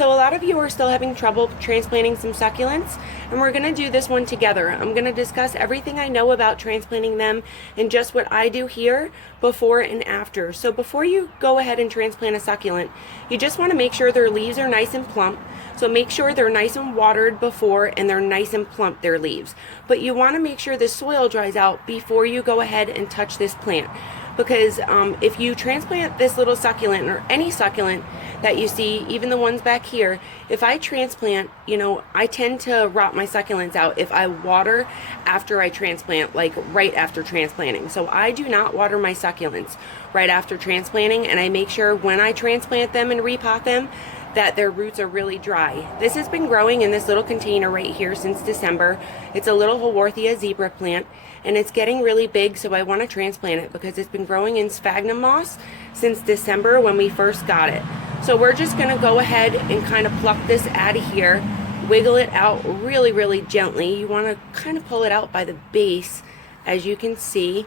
So a lot of you are still having trouble transplanting some succulents, and we're going to do this one together. I'm going to discuss everything I know about transplanting them and just what I do here before and after. So before you go ahead and transplant a succulent, you just want to make sure their leaves are nice and plump. So make sure they're nice and watered before and they're nice and plump, their leaves. But you want to make sure the soil dries out before you go ahead and touch this plant. Because if you transplant this little succulent or any succulent that you see, even the ones back here, if I transplant, I tend to rot my succulents out if I water after I transplant, like right after transplanting. So I do not water my succulents right after transplanting, and I make sure when I transplant them and repot them that their roots are really dry. This has been growing in this little container right here since December. It's a little Hawarthia zebra plant, and it's getting really big, so I want to transplant it because it's been growing in sphagnum moss since December when we first got it. So we're just going to go ahead and kind of pluck this out of here, wiggle it out really, really gently. You want to kind of pull it out by the base, as you can see.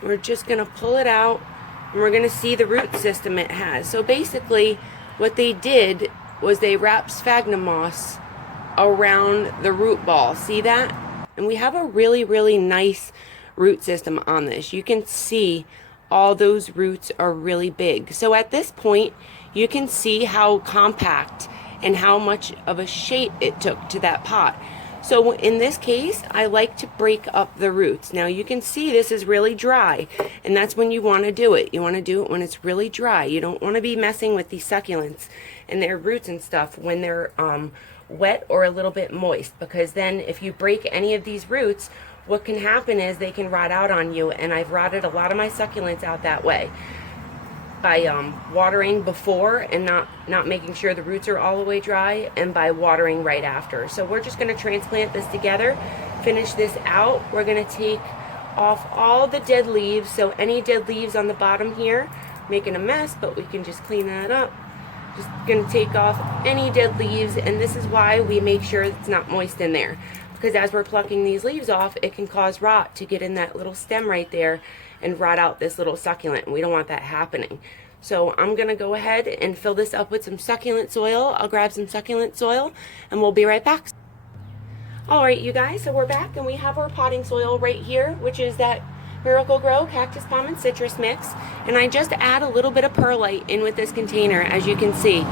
We're just going to pull it out, and we're going to see the root system it has. So basically, what they did was they wrapped sphagnum moss around the root ball. See that? And we have a really, really nice root system on this. You can see all those roots are really big. So at this point, you can see how compact and how much of a shape it took to that pot. So in this case, I like to break up the roots. Now you can see this is really dry, and that's when you want to do it. You want to do it when it's really dry. You don't want to be messing with these succulents and their roots and stuff when they're wet or a little bit moist, because then if you break any of these roots, what can happen is they can rot out on you, and I've rotted a lot of my succulents out that way by watering before and not making sure the roots are all the way dry, and by watering right after. So we're just going to transplant this together, finish this out. We're going to take off all the dead leaves, so any dead leaves on the bottom here, making a mess, but we can just clean that up. Just going to take off any dead leaves, and this is why we make sure it's not moist in there, because as we're plucking these leaves off, it can cause rot to get in that little stem right there and rot out this little succulent, and we don't want that happening. So I'm going to go ahead and fill this up with some succulent soil. I'll grab some succulent soil, and we'll be right back. Alright, you guys, so we're back, and we have our potting soil right here, which is that Miracle Grow Cactus Palm and Citrus mix, and I just add a little bit of perlite in with this container. As you can see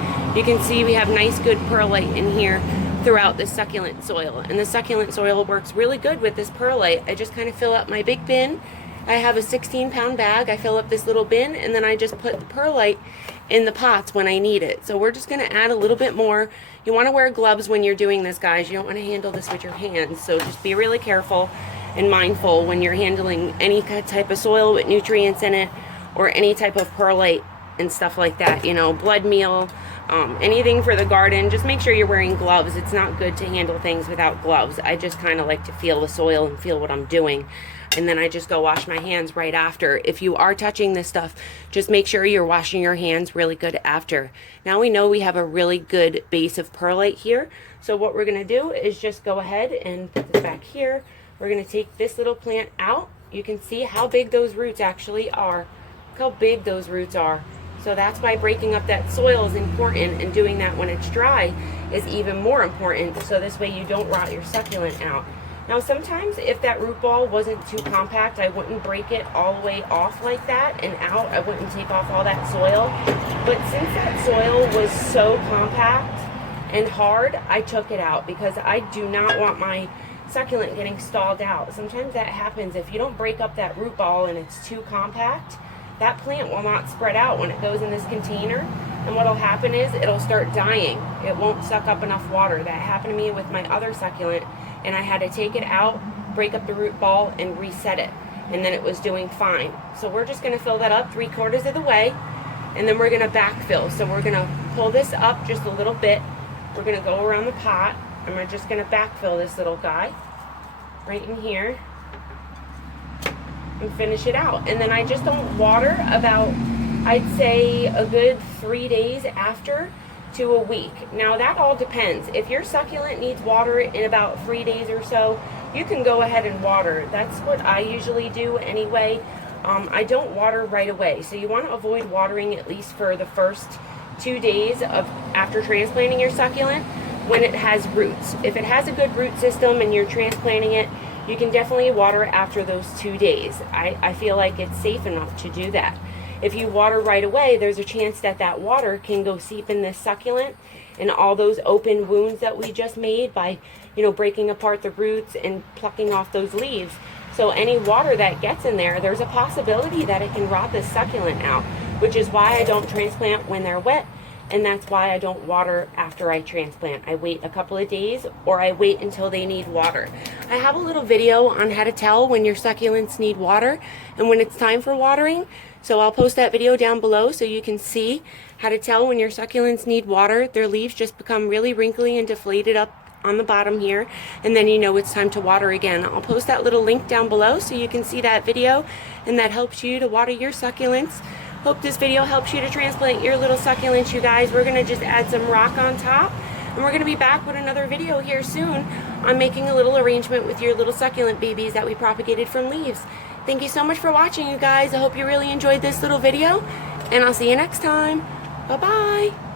we have nice good perlite in here throughout the succulent soil, and the succulent soil works really good with this perlite. I just kind of fill up my big bin. I have a 16-pound bag. I fill up this little bin, and then I just put the perlite in the pots when I need it. So we're just going to add a little bit more. You want to wear gloves when you're doing this, guys. You don't want to handle this with your hands, so just be really careful and mindful when you're handling any type of soil with nutrients in it, or any type of perlite and stuff like that, blood meal, anything for the garden. Just make sure you're wearing gloves. It's not good to handle things without gloves. I just kind of like to feel the soil and feel what I'm doing, and then I just go wash my hands right after. If you are touching this stuff, just make sure you're washing your hands really good after. Now we know we have a really good base of perlite here, so what we're going to do is just go ahead and put this back here. We're going to take this little plant out. You can see how big those roots actually are. Look how big those roots are. So that's why breaking up that soil is important, and doing that when it's dry is even more important, so this way you don't rot your succulent out. Now sometimes if that root ball wasn't too compact, I wouldn't break it all the way off like that and out. I wouldn't take off all that soil. But since that soil was so compact and hard, I took it out because I do not want my succulent getting stalled out. Sometimes that happens if you don't break up that root ball and it's too compact. That plant will not spread out when it goes in this container, and what will happen is it'll start dying. It won't suck up enough water. That happened to me with my other succulent, and I had to take it out, break up the root ball, and reset it, and then it was doing fine. So we're just going to fill that up 3/4 of the way, and then we're going to backfill. So we're going to pull this up just a little bit. We're going to go around the pot, and we're just going to backfill this little guy right in here and finish it out. And then I just don't water about, I'd say, a good 3 days after to a week. Now that all depends. If your succulent needs water in about 3 days or so, you can go ahead and water. That's what I usually do anyway. I don't water right away, so you want to avoid watering at least for the first 2 days of after transplanting your succulent when it has roots. If it has a good root system and you're transplanting it, you can definitely water after those 2 days. I feel like it's safe enough to do that. If you water right away, there's a chance that that water can go seep in this succulent and all those open wounds that we just made by, breaking apart the roots and plucking off those leaves. So any water that gets in there, there's a possibility that it can rot this succulent out, which is why I don't transplant when they're wet, and that's why I don't water after I transplant. I wait a couple of days, or I wait until they need water. I have a little video on how to tell when your succulents need water and when it's time for watering. So I'll post that video down below so you can see how to tell when your succulents need water. Their leaves just become really wrinkly and deflated up on the bottom here, and then you know it's time to water again. I'll post that little link down below so you can see that video, and that helps you to water your succulents. Hope this video helps you to transplant your little succulents, you guys. We're going to just add some rock on top, and we're going to be back with another video here soon on making a little arrangement with your little succulent babies that we propagated from leaves. Thank you so much for watching, you guys. I hope you really enjoyed this little video, and I'll see you next time. Bye-bye.